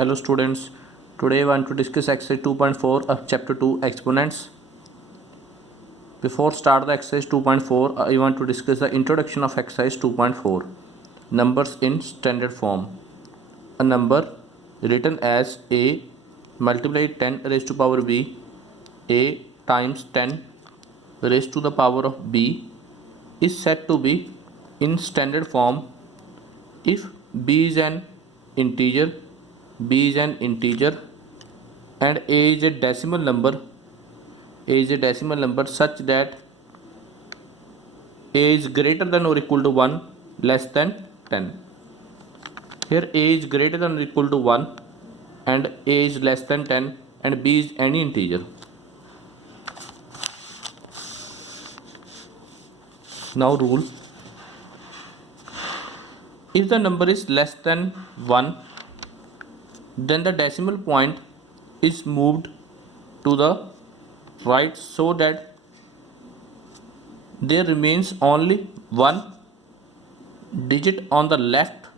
Hello students, today I want to discuss exercise 2.4 of chapter 2 exponents. Before start the exercise 2.4, I want to discuss the introduction of exercise 2.4. Numbers in standard form. A number written as a multiplied 10 raised to power b, a times 10 raised to the power of b is said to be in standard form if b is an integer and a is a decimal number such that a is greater than or equal to 1 less than 10. Here a is greater than or equal to 1 and a is less than 10 and b is any integer. Now rule: if the number is less than 1, then the decimal point is moved to the right so that there remains only one digit on the left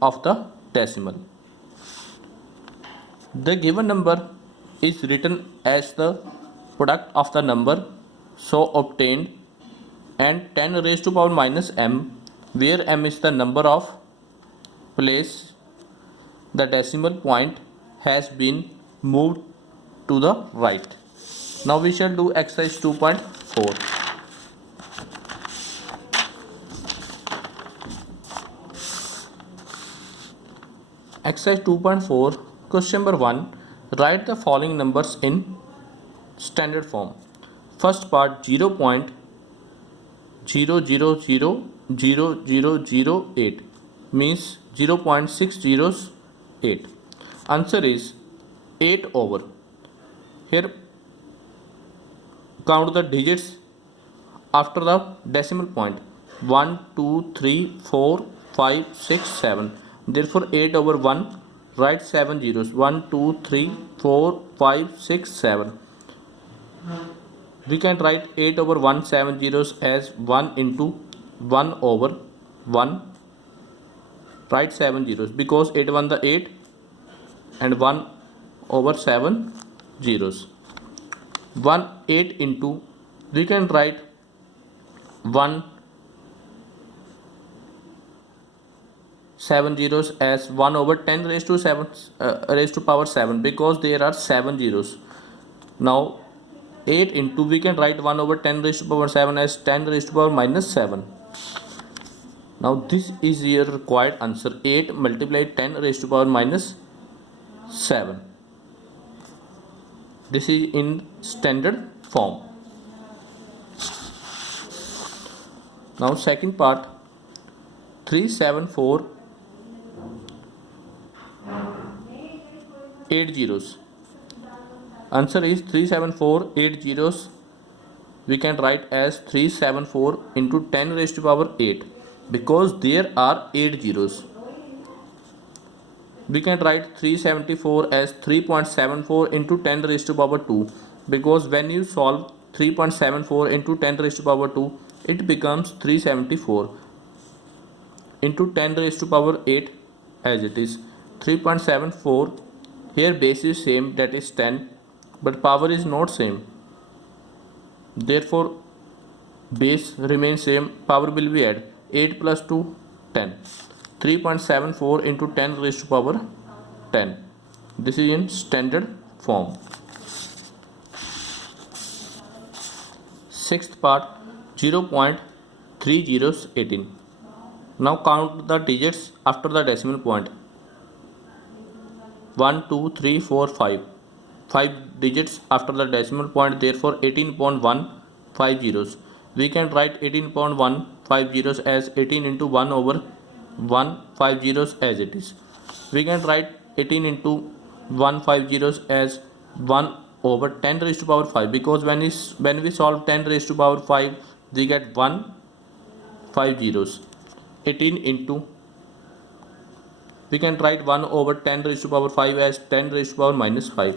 of the decimal. The given number is written as the product of the number so obtained and 10 raised to power minus m, where m is the number of place the decimal point has been moved to the right. Now we shall do exercise 2.4. Exercise 2.4, question number 1. Write the following numbers in standard form. First part 0.000008 means 0.608. Answer is 8 over. Here count the digits after the decimal point: 1, 2, 3, 4, 5, 6, 7. Therefore 8 over 1, write 7 zeros: 1, 2, 3, 4, 5, 6, 7. We can write 8 over 1 7 zeros as 1 into 1 over 1. Write 7 zeros because 8 1 the 8 and 1 over 7 zeros. 1 8 into, we can write 1 7 zeros as 1 over 10 raised to 7 raised to power 7 because there are 7 zeros. Now 8 into, we can write 1 over 10 raised to power 7 as 10 raised to power minus 7. Now this is your required answer: 8 multiplied 10 raised to power minus 7. This is in standard form. Now second part 37480. Answer is 37480. We can write as 374 into 10 raised to power 8 because there are 8 zeros. We can write 374 as 3.74 into 10 raised to power 2 because when you solve 3.74 into 10 raised to power 2, it becomes 374 into 10 raised to power 8 as it is 3.74. Here base is same, that is 10, but power is not same. Therefore base remains same, power will be added. 8 plus 2 10. 3.74 into 10 raised to power 10. This is in standard form. Sixth part 0.3018. Now count the digits after the decimal point: 1 2 3 4 5. 5 digits after the decimal point, therefore 18.1 zeros. We can write 18.1 zeros as 18 into 1 over 1 5 zeros as it is. We can write 18 into 1 5 zeros as 1 over 10 raised to power 5 because when we solve 10 raised to power 5, we get 1 5 zeros. 18 into, we can write 1 over 10 raised to power 5 as 10 raised to power minus 5.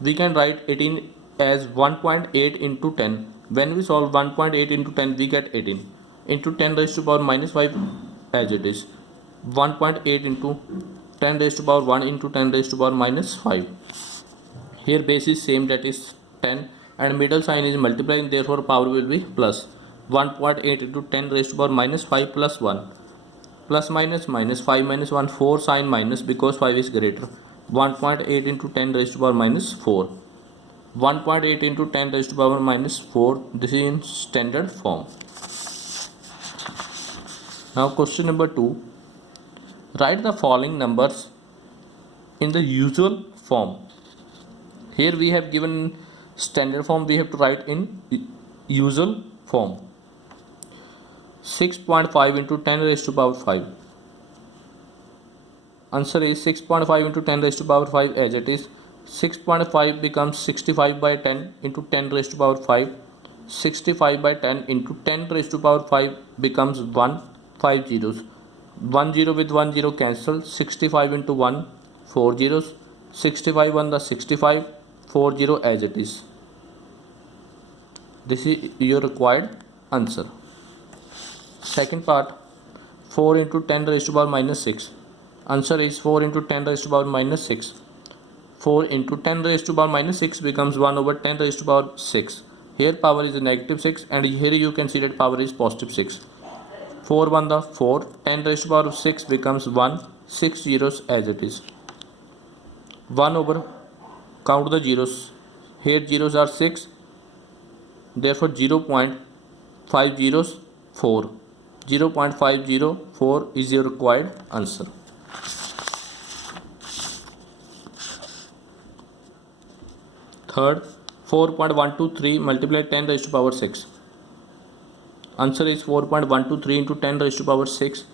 We can write 18 as 1.8 into 10. When we solve 1.8 into 10, we get 18 into 10 raised to power minus 5 as it is. 1.8 into 10 raised to power 1 into 10 raised to power minus 5. Here base is same, that is 10, and middle sign is multiplying, therefore power will be plus. 1.8 into 10 raised to power minus 5 plus 1. Plus minus minus 5 minus 1, 4 sign minus because 5 is greater. 1.8 into 10 raised to power minus 4. 1.8 into 10 raised to power minus 4. This is in standard form. Now question number 2. Write the following numbers in the usual form. Here we have given standard form, we have to write in usual form. 6.5 into 10 raised to power 5. Answer is 6.5 into 10 raised to power 5 as it is. 6.5 becomes 65 by 10 into 10 raised to power 5. 65 by 10 into 10 raised to power 5 becomes 1, 5 zeros. 1 0 with 1 0 cancel. 65 into 1, 4 zeros. 65 on the 65, 4 0 as it is. This is your required answer. Second part, 4 into 10 raised to power minus 6. Answer is 4 into 10 raised to power minus 6. 4 into 10 raised to power minus 6 becomes 1 over 10 raised to power 6. Here power is negative 6 and here you can see that power is positive 6. 4 1 the 4, 10 raised to power 6 becomes 1, 6 zeros as it is. 1 over, count the zeros. Here zeros are 6, therefore 0.504. 0.504 is your required answer. Third, 4.123 multiply 10 raised to power 6. Answer is 4.123 into 10 raised to power 6.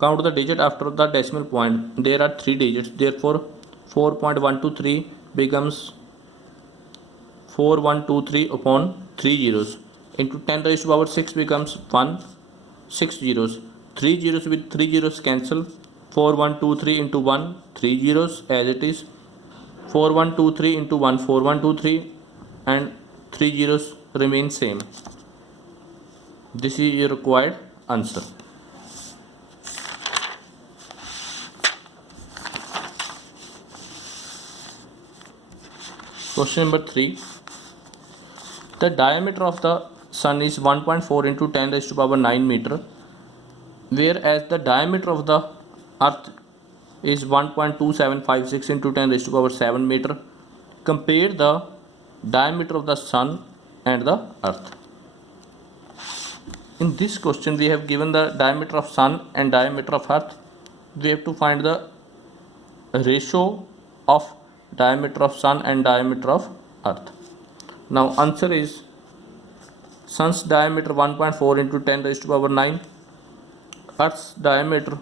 Count the digit after the decimal point. There are 3 digits, therefore 4.123 becomes 4123 upon 3 zeros. Into 10 raised to power 6 becomes 1, 6 zeros. 3 zeros with 3 zeros cancel. 4123 into 1, 3 zeros as it is. 4123 into 1, 4123, and 3 zeros remain same. This is your required answer. Question number 3. The diameter of the sun is 1.4 into 10 raised to power 9 meter, whereas the diameter of the earth is 1.2756 into 10 raised to power 7 meter. Compare the diameter of the sun and the earth. In this question we have given the diameter of sun and diameter of earth. We have to find the ratio of diameter of sun and diameter of earth. Now answer is sun's diameter 1.4 into 10 raised to power 9, earth's diameter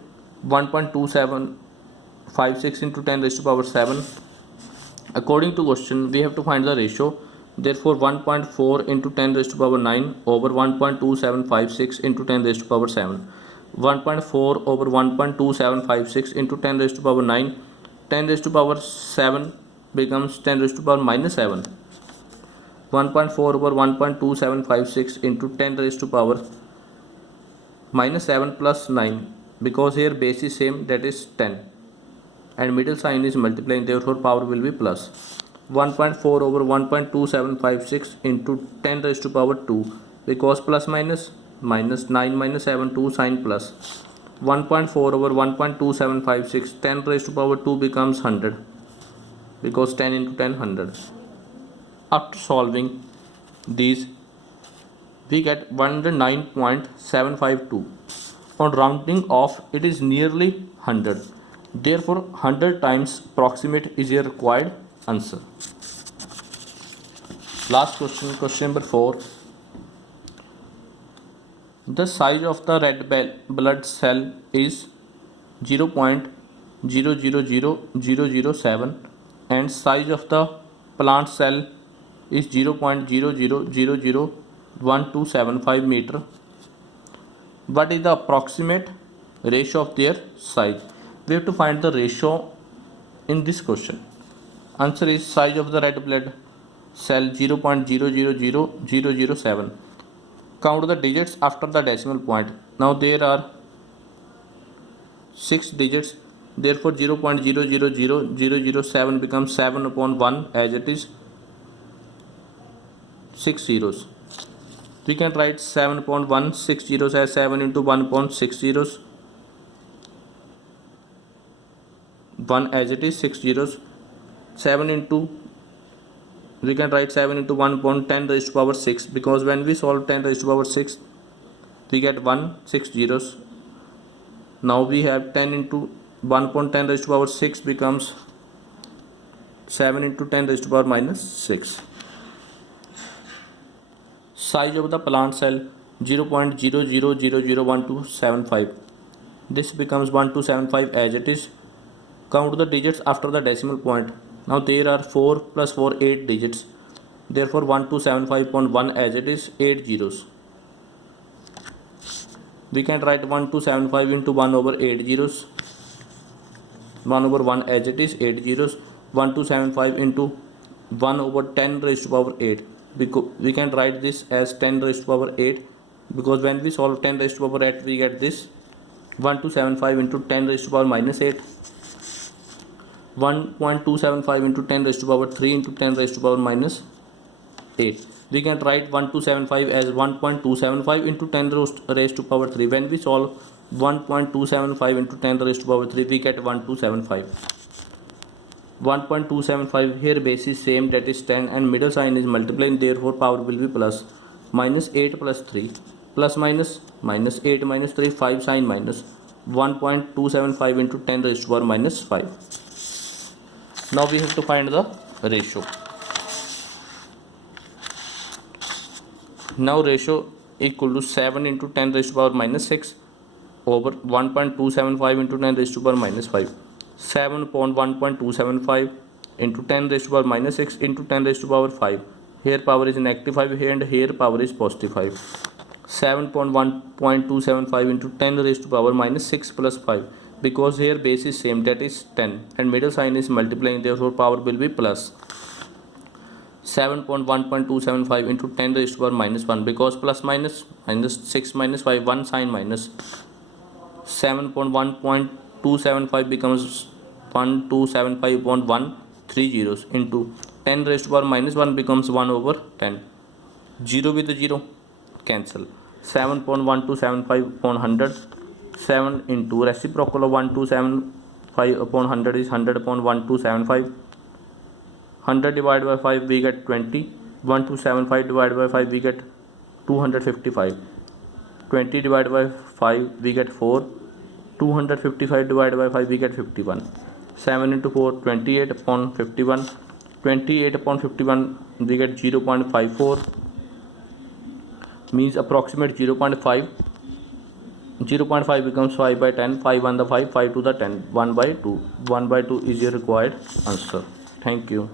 1.2756 into 10 raised to power 7. According to question we have to find the ratio, therefore 1.4 into 10 raised to power 9 over 1.2756 into 10 raised to power 7. 1.4 over 1.2756 into 10 raised to power 9, 10 raised to power 7 becomes 10 raised to power minus 7. 1.4 over 1.2756 into 10 raised to power minus 7 plus 9, because here base is same, that is 10, and middle sign is multiplying, therefore power will be plus. 1.4 over 1.2756 into 10 raised to power 2, because plus minus minus 9 minus 7, 2 sign plus. 1.4 over 1.2756, 10 raised to power 2 becomes 100, because 10 into 10 100. After solving these we get 109.752. On rounding off it is nearly 100, therefore 100 times approximate is your required answer. Last question, question number 4. The size of the red blood cell is 0.000007 and size of the plant cell is 0.00001275 meter. What is the approximate ratio of their size? We have to find the ratio in this question. Answer is size of the red blood cell 0.000007. Count the digits after the decimal point. Now there are 6 digits, therefore 0.000007 becomes 7 upon 1 as it is 6 zeros. We can write 7 upon 1 6 zeros as 7 into 1 upon 6 zeros, 1 as it is 6 zeros. 7 into, we can write 7 into 1 upon 10 raised to power 6, because when we solve 10 raised to power 6 we get 1 6 zeros. Now we have 10 into 1 upon 10 raised to power 6 becomes 7 into 10 raised to power minus 6. Size of the plant cell 0.00001275. This becomes 1275 as it is. Count the digits after the decimal point. Now there are 4 plus 4 8 digits. Therefore 1275.1 as it is 8 zeros. We can write 1275 into 1 over 8 zeros. 1 over 1 as it is 8 zeros. 1275 into 1 over 10 raised to power 8. We can write this as 10 raised to power 8, because when we solve 10 raised to power 8 we get this 1275 into 10 raised to power minus 8. 1.275 into 10 raised to power 3 into 10 raised to power minus 8. We can write 1275 as 1.275 into 10 raised to power 3. When we solve 1.275 into 10 raised to power 3 we get 1275. 1.275 here base is same, that is 10, and middle sign is multiplying, therefore power will be plus. Minus 8 plus 3 plus minus minus 8 minus 3 5 sign minus 1.275 into 10 raised to power minus 5. Now we have to find the ratio. Now ratio equal to 7 into 10 raised to power minus 6 over 1.275 into 10 raised to power minus 5. 7 upon 1.275 into 10 raised to power minus 6 into 10 raised to power 5. Here power is negative 5 here, and here power is positive 5. 7 upon 1.275 into 10 raised to power minus 6 plus 5, because here base is same, that is 10, and middle sign is multiplying, therefore power will be plus. 7.1.275 into 10 raised to power minus 1, because plus minus minus 6 minus 5 1 sign minus. 7.1.275 becomes 1275 upon 1 3 zeros into 10 raised to power minus 1 becomes 1 over 10. 0 with the 0 cancel. 7.1275 upon 100. 7 into reciprocal of 1275 upon 100 is 100 upon 1275. 100 divided by 5 we get 20. 1275 divided by 5 we get 255. 20 divided by 5 we get 4. 255 divided by 5 we get 51. 7 into 4 28 upon 51. 28 upon 51 we get 0.54, means approximate 0.5. 0.5 becomes 5 by 10. 5 1 the 5, 5 to the 10, 1 by 2. 1 by 2 is your required answer. Thank you.